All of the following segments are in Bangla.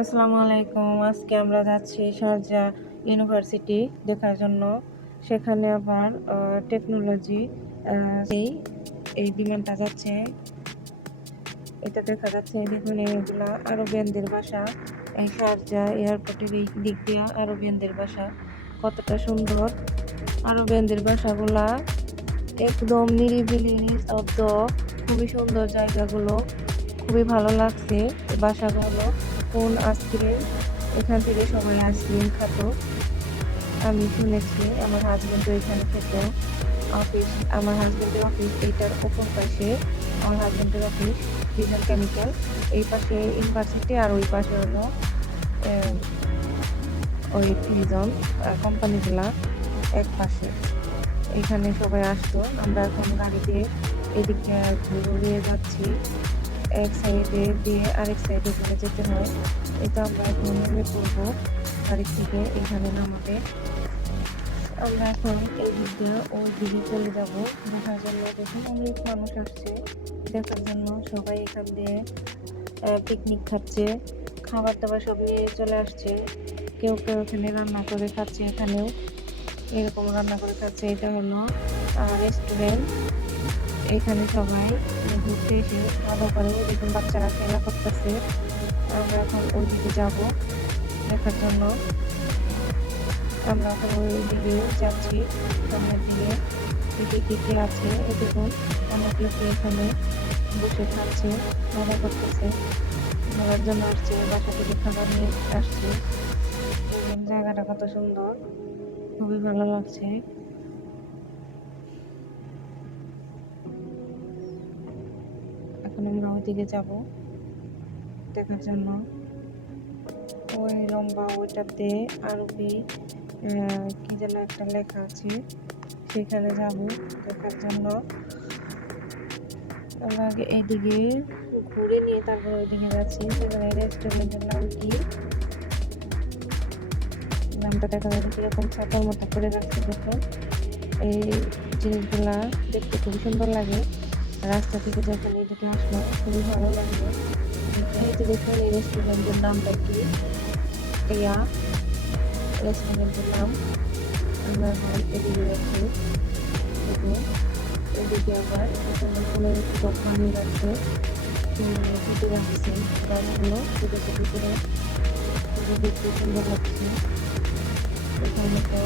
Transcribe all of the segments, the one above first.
আসসালামু আলাইকুম। আজকে আমরা যাচ্ছি শারজাহ ইউনিভার্সিটি দেখার জন্য। সেখানে আবার টেকনোলজি এই এই বিমানটা যাচ্ছে। এটা দেখা যাচ্ছে, দেখুন এগুলা আরবিয়ানদের বাসা। এই শারজাহ এয়ারপোর্টের এই দিক দিয়ে আরবিয়ানদের বাসা। কতটা সুন্দর আরবিয়ানদের বাসাগুলা, একদম নিরিবিলি নিস্তব্ধ, খুবই সুন্দর জায়গাগুলো, খুবই ভালো লাগছে বাসাগুলো। কোন আইসক্রিম, এখান থেকে সবাই আইসক্রিম খেত, আমি শুনেছি। আমার হাজবেন্ডও এখানে খেত। অফিস, আমার হাজবেন্ডের অফিস এইটার ওপর পাশে। আমার হাজবেন্ডের অফিস ভিশন কেমিক্যাল, এই পাশে ইউনিভার্সিটি, আর ওই পাশে হলো ওই প্রিজন কোম্পানিগুলা এক পাশে। এখানে সবাই আসতো। আমরা এখন গাড়িতে এদিকে ঘুরিয়ে যাচ্ছি, এক সাইডে দিয়ে আরেক সাইডে চলে যেতে হয়। এটা আমরা এখন নেমে পড়বো গাড়ি থেকে, এখানে নামাবে। আমরা এখন এই দিক দিয়ে ওই দিকে চলে যাব দেখার জন্য। দেখুন অনেক মানুষ আসছে দেখার জন্য, সবাই এখান দিয়ে পিকনিক খাচ্ছে, খাবার দাবার সব নিয়ে চলে আসছে। কেউ কেউ এখানে রান্না করে খাচ্ছে, এখানেও এরকম রান্না করে খাচ্ছে। এটা হলো রেস্টুরেন্ট। এখানে সবাই ঘুরতে এসে খাওয়া করে। দেখুন বাচ্চারা খেলা করতেছে। আমরা এখন ওইদিকে যাব দেখার জন্য। আমরা এখন ওই দিকে যাচ্ছি, সামনের দিকে। দিকে কি কি আছে এই দেখুন, অনেক লোক এখানে বসে খাচ্ছে, মজা করতেছে, ঘোরার জন্য আসছে, বাসা থেকে খাবার নিয়ে আসছে। জায়গাটা কত সুন্দর, খুবই ভালো লাগছে। এখন আমরা ওইদিকে যাব দেখার জন্য। ওই লম্বা ওইটাতে আরবি কি যেন একটা লেখা আছে, সেখানে যাব দেখার জন্য। আমরা আগে এইদিকে ঘুরে নিয়ে তারপর ওইদিকে যাচ্ছি। সেখানে রেস্টুরেন্টের নাম কি, নামটা দেখা যাচ্ছে কিরকম ছাতার মতো করে রাখছে। দেখুন এই জিনিসগুলা দেখতে খুবই সুন্দর লাগে। রাস্তা থেকে যখন এদিকে আসলো খুবই ভালো লাগলো। এই যে দেখুন এই রেস্টুরেন্টের নামটা কি, টিয়া রেস্টুরেন্টের নাম। আমরা এখন এদিকে যাচ্ছি। দেখুন এদিকে আবার ফুলের টব বানিয়ে রাখছে, ফুটে রাখছে গাছগুলো ছোটো ছোটো করে, দেখতে সুন্দর লাগছে। এখানে তো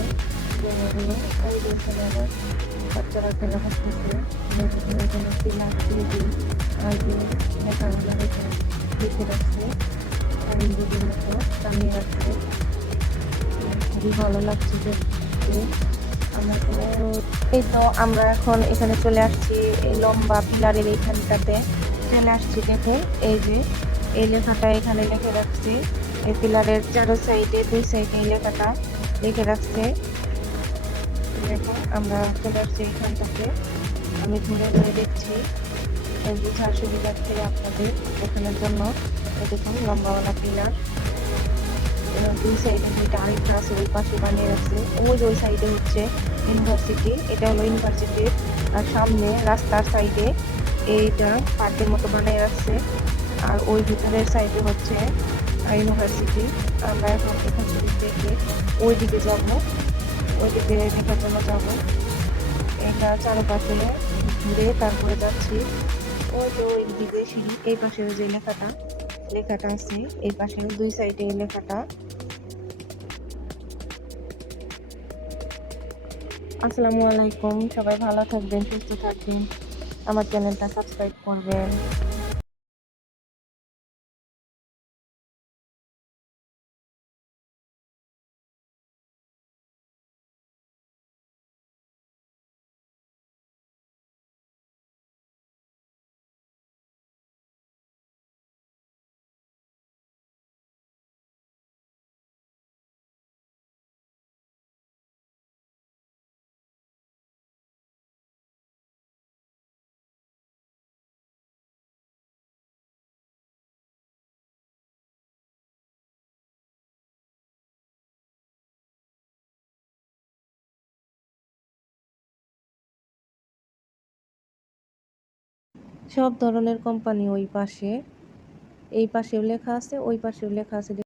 বড়গুলো ওই এখানে আবার বাচ্চারা খেলা করতেছে। এখানে পিলার দিয়ে আর লেখাগুলো লিখে রাখছে, সাইনবোর্ডের মতো টানিয়ে রাখছে। খুবই ভালো লাগছে দেখতে। আমরা এই তো আমরা এখন এখানে চলে আসছি, এই লম্বা পিলারের এইখানটাতে চলে আসছি। দেখুন এই যে এই লেখাটা এখানে লিখে রাখছি, এই পিলারের চারো সাইডে দুই সাইডে এই লেখাটা লিখে রাখছে। দেখুন আমরা চলে আসছি এইখানটাতে, আমি ঘুরে ঘুরে দেখছি বোঝার সুবিধার্থে আপনাদের দেখানোর জন্য। দেখুন লম্বাওয়ালা পিলার, দুই সাইডে দুইটা আরেকটা আছে ওই পাশে বানিয়ে রাখছে। ওই ওই সাইডে হচ্ছে ইউনিভার্সিটি, এটা হলো ইউনিভার্সিটির সামনে রাস্তার সাইডে এইটা পার্কের মতো বানিয়ে রাখছে। আর ওই ভিতরের সাইডে হচ্ছে ইউনিভার্সিটি। আমরা এখন এখান থেকে দেখে ওই দিকে যাবো, ওই দিকে দেখার জন্য যাবো। এটা চারপাশে ঘুরে তারপরে যাচ্ছি। ওই তো ওই দিকে সিঁড়ি, এই পাশে যে লেখাটা লেখাটা আছে, এই পাশে দুই সাইডে এই লেখাটা। আসসালামু আলাইকুম, সবাই ভালো থাকবেন, সুস্থ থাকবেন, আমার চ্যানেলটা সাবস্ক্রাইব করবেন। সব ধরনের কোম্পানি ওই পাশে। এই পাশেও লেখা আছে, ওই পাশেও লেখা আছে।